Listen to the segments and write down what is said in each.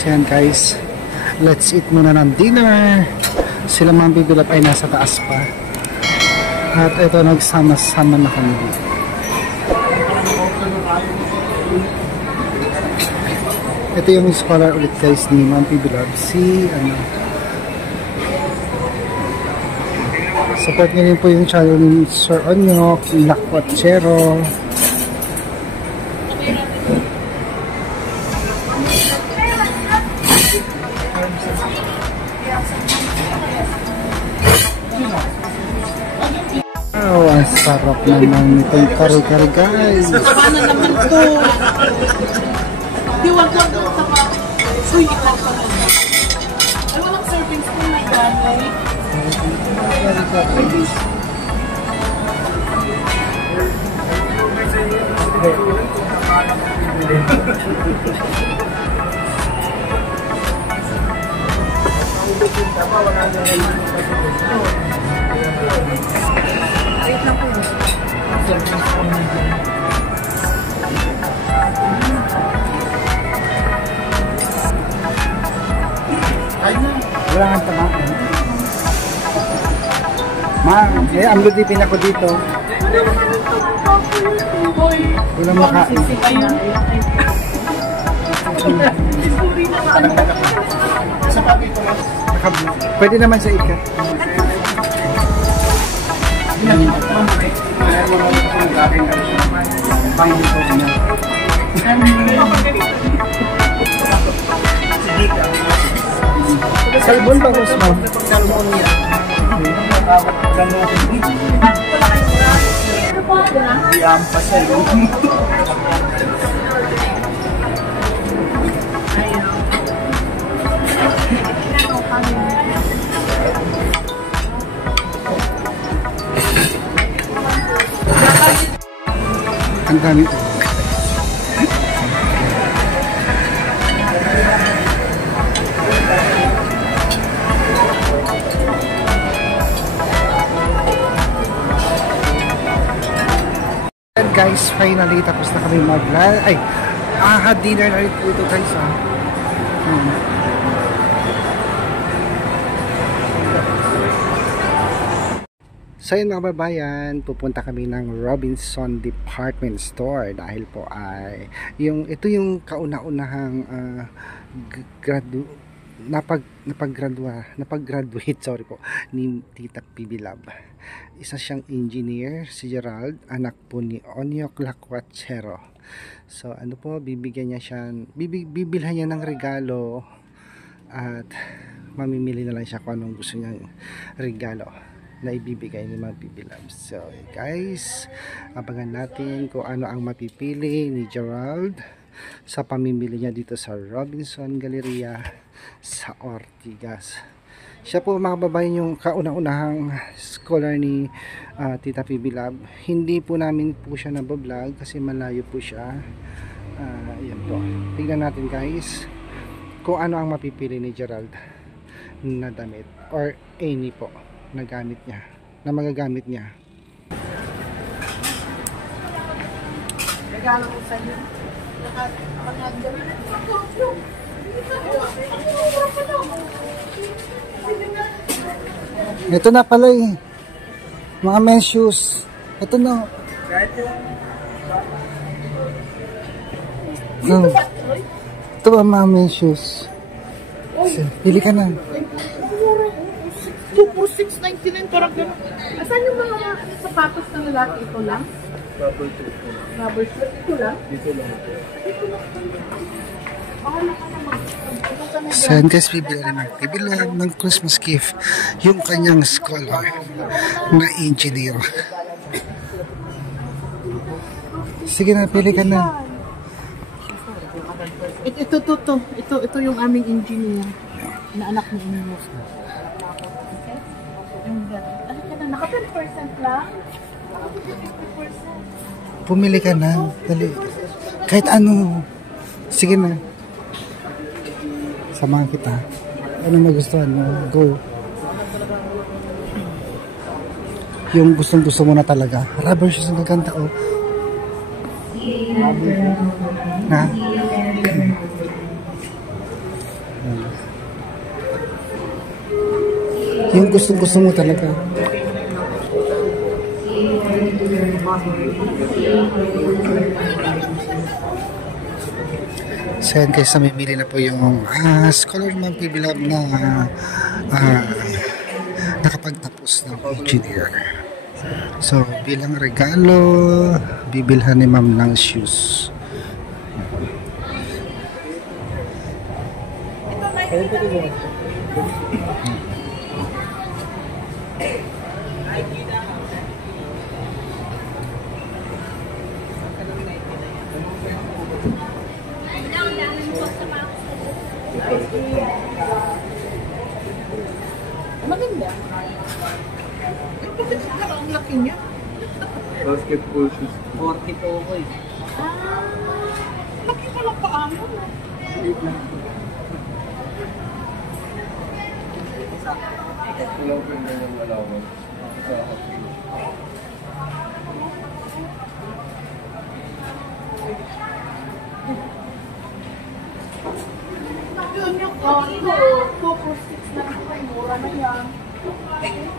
So yan guys, let's eat muna ng dinner. Sila mga bibulap ay nasa taas pa. At ito, nagsama-sama na kami dito. Ito yung scholar ulit guys ni Ma'am Bibulap, si support nyo rin po yung channel ni Sir Onyok, Lakwatchero. Oh, ang sarap naman itong kare-kare guys. Paano naman to? Diwag lang ito sa mga. Uy, ikaw pa lang. Ay, walang serving spoon na ganay. Wait lang po yun. Wala nga tamaan. Ang ludipin ako dito. Wala makain. Pwede naman sa ika. Salbon ba gusto mo? Salbon niya. Iampas sa iyo. Ang dami. Guys, finally tapos na kami dinner na rin dito guys. So yun mga babayan, pupunta kami ng Robinson Department Store dahil po ay ito yung kauna-unahang napag-graduate ni Tita Bibulap. Isa siyang engineer, si Gerald, anak po ni Onyok Lakwatchero. So ano po, bibilhan niya ng regalo at mamimili na lang siya kung anong gusto niyang regalo na ibibigay ni Ma'am Bibulap. So guys, abangan natin kung ano ang mapipili ni Gerald sa pamimili niya dito sa Robinson Galleria sa Ortigas. Siya po mga kababayan yung kauna-unahang scholar ni Tita Bibulap. Hindi po namin po siya nabablog kasi malayo po siya. Yan po. Tingnan natin guys kung ano ang mapipili ni Gerald na damit or any po na gamit niya, na magagamit niya. Regalo ko sa inyo. Ito na pala mga men's shoes. Ito na. Ito ba mga men's shoes? Pili ka na. 246.99 parang gano'n. Asan yung mga sapatos ng lalaki? Ito lang? Rubber shirt? Ito lang? Dito lang. Saan guys, bibili ng Christmas gift yung kanyang scholar na engineer. Sige na, pili ka na. Ito yung aming engineer na anak ni Inyo. Naka 10% lang? Pumili ka na. Dali. Kahit ano. Sige na. Samahan kita. Ano nagustuhan mo? Go. Yung gustong-gusto mo na talaga. Rubber shoes ang gaganda ko. Na? Yung gusto mo talaga. So yan guys, namimili na po yung scholar ng Pibilab na nakapagtapos ng engineer. So bilang regalo, bibilhan ni ma'am ng shoes. Maganda. Ang laki niya. Basketball shoes. 40 po ako eh. Laki pa lang paano. Walang ganda ng alawan. Sa akin. Yun yung ito, 246 na ako. Mura na yan.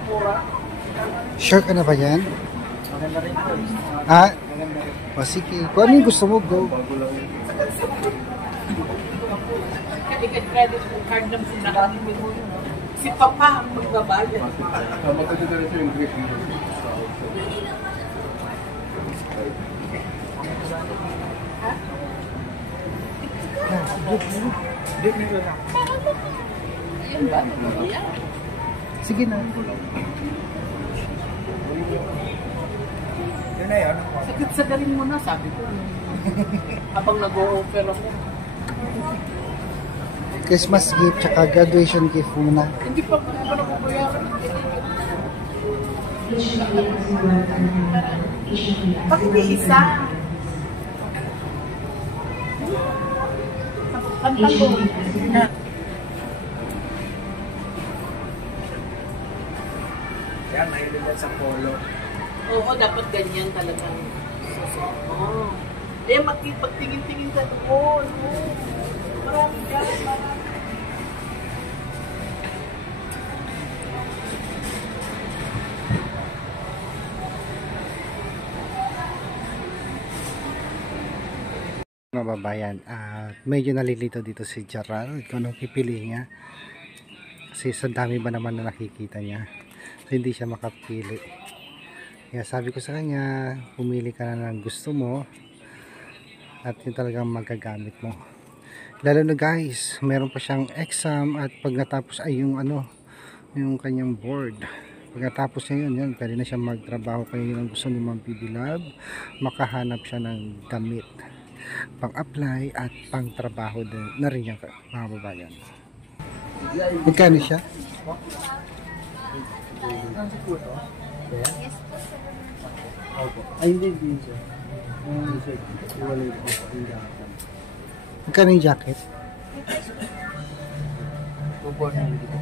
Mura. Sure ka na ba yan? Maganda rin po. Ha? Maganda rin. O sige, kung ano yung gusto mo, go. Bago lang yun. Credit card ng sinabi mo. Si Papa ang magbabayad. Maganda rin siya yung grip nito. Ayun ba? Yan. Sige na. Yun na yun. Sagad-sagarin mo na, sabi ko. Habang nag-o-offer ako. Christmas gift tsaka graduation gift muna. Hindi pa nakubayaran. Bakit may isa? Pantalon. Yan, mahilig yan sa polo. Oo, dapat ganyan talagang. Oo. Eh, pagtingin-tingin ka doon. Maraming yan. Mga babayan, medyo nalilito dito si Gerald kung anong pipili niya. Kasi sa dami ba naman na nakikita niya. So, hindi siya makapili. Kaya sabi ko sa kanya, pumili ka na ng gusto mo at yun talagang magagamit mo. Lalo na guys, meron pa siyang exam at pag natapos ay yung yung kanyang board. Pag natapos niya yun, pwede na siya magtrabaho. Kaya yun ang gusto ni Ma'am Pibilab, makahanap siya ng damit pang-apply at pang-trabaho din na rin yan mga babayan. Magkano siya? Ay, hindi siya. Iwalay po. Magkano yung jacket? Upo na hindi ko.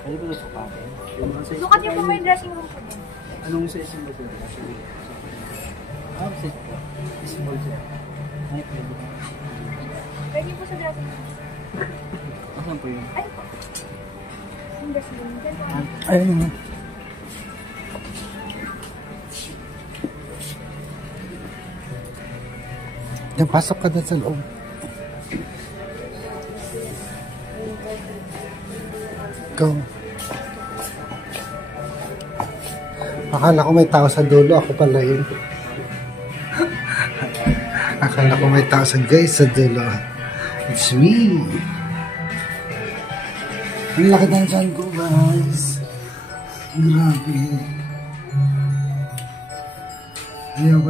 Pwede ba ito sa kapin? Sukat niyo po may dressing room po din. Anong size mo sir? Size po. Small sir. Ay, pwede. Pwede po sa dressing room. Asan po yun? Ay po. Yung dressing room dyan. Ayun. Yan, pasok ka dun sa loob. Go. Akala ko may tao sa dulo, ako pala yun. Akala ko may tao sa dulo. It's me. Ang laki ng tiyan ko, guys. Grabe. Ayaw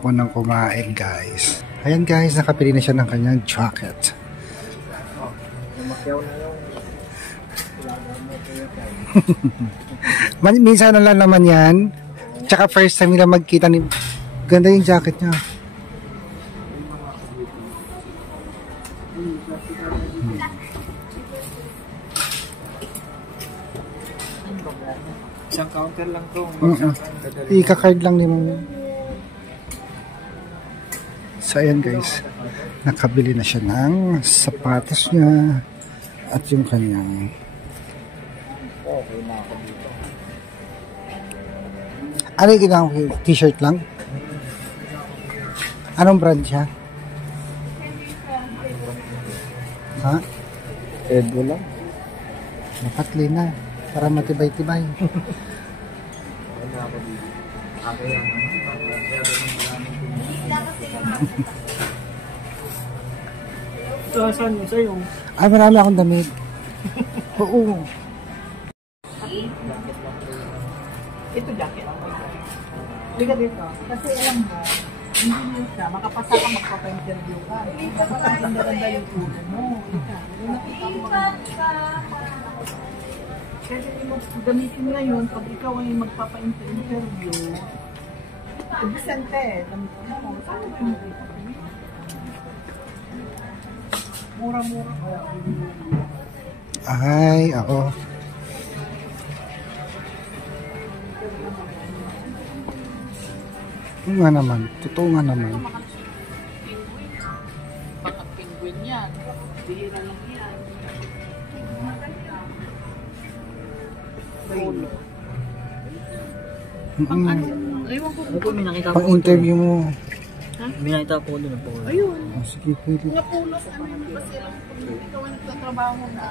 ko na kumain, guys. Ayan guys, nakapili na siya ng kanyang jacket. Lumakyaw na yung Minsan na lang naman yan. Tsaka first time nila magkita ni... Ganda yung jacket niya. isang counter lang to. Ika-card lang ni Mami. So ayan guys. Nakabili na siya ng sapatos niya at yung kanyang Okay na ako dito. ano yung ginagawa ko? T-shirt lang? Anong brand siya? Ha? Edo lang. Nakatli na para matibay-tibay. Okay na ako dito. Okay yan naman. Masyado ng maraming pinili. So, saan mo sa'yo? Ay, marami akong damit. Oo. Ito jacket. Liga dito. Kasi alam mo, engineer ka, makapasa ka, magpapa-interview ka. Dapat ang ganda-ganda yung ulo mo. Yung nakita mo kasi mo gamitin ngayon, pag ikaw ay magpapa-interview, Vicente, gamitin mo. Saan mo yung mura-mura ko. Ay, ako. Oo nga naman. Totoo nga naman. Baka penguin yan. Bihira lang yan. Polo. Pang ano? Aywan ko. Ano po, may nakita Pang interview mo. May nakita po doon po. Ayun. Oh, sige, pwede. Mga pulos, ano yung kasi lang kung ikaw ang nagtatrabaho na,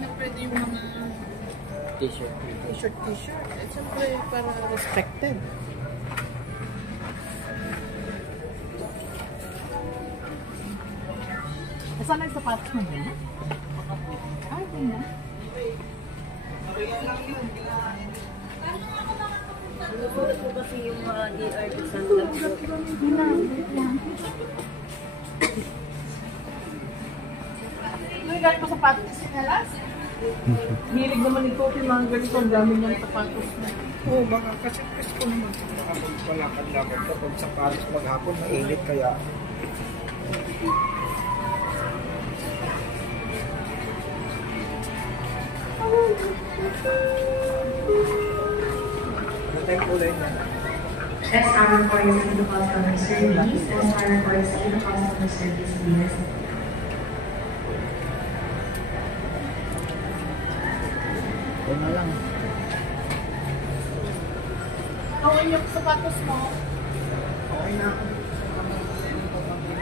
na pwede yung mga T-shirt. t-shirt. Eh, siyempre, para respected. Saan ang sapatos mo ba? Ay, ganda. Kasi yung mga DR sa vlog May galing pa sapatos sa sinalas? Hilig naman ito yung mga ganito. Ang dami niyang sapatos na. Oo, baka kasi ko naman malakad-lakad kapag sa Paris maghapon, mainit kaya. SR requires you to customer service. SR requires you to customer service, please. Ito na lang. Okay yung sapatos mo.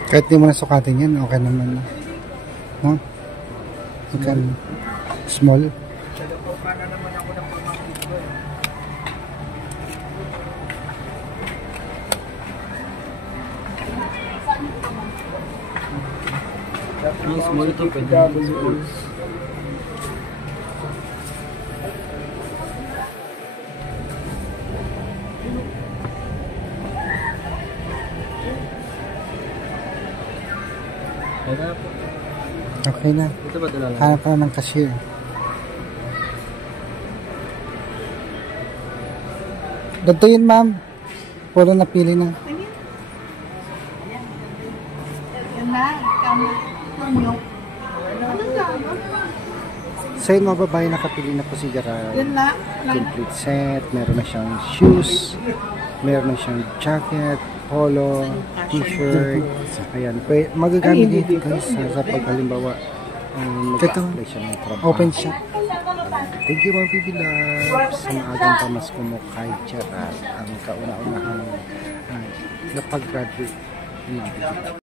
Kahit di mo na sukatin yan, okay naman na. No? Magkano? Small? Pero po, paano naman ako ng pamangkin ko eh. Ang small ito, pwede small. Wala po. Okay na. Ito ba talaga? Hanap ka na ng cashier. Ganito yun, ma'am. Puro napili na. Yan na. Kamyo. Ano na? So yun, mga babae, nakapili na po si Gerald. Yan na. Complete set. Meron na siyang shoes. Meron na siyang jacket, polo, t-shirt. Ayan. Magagamit dito guys sa paghalimbawa mag-apply siya ng trabaho. Open shop. Thank you mga Bibilabs sa maagang pamasko mo kay Gerald. Ang kauna-unahang napag-graduate.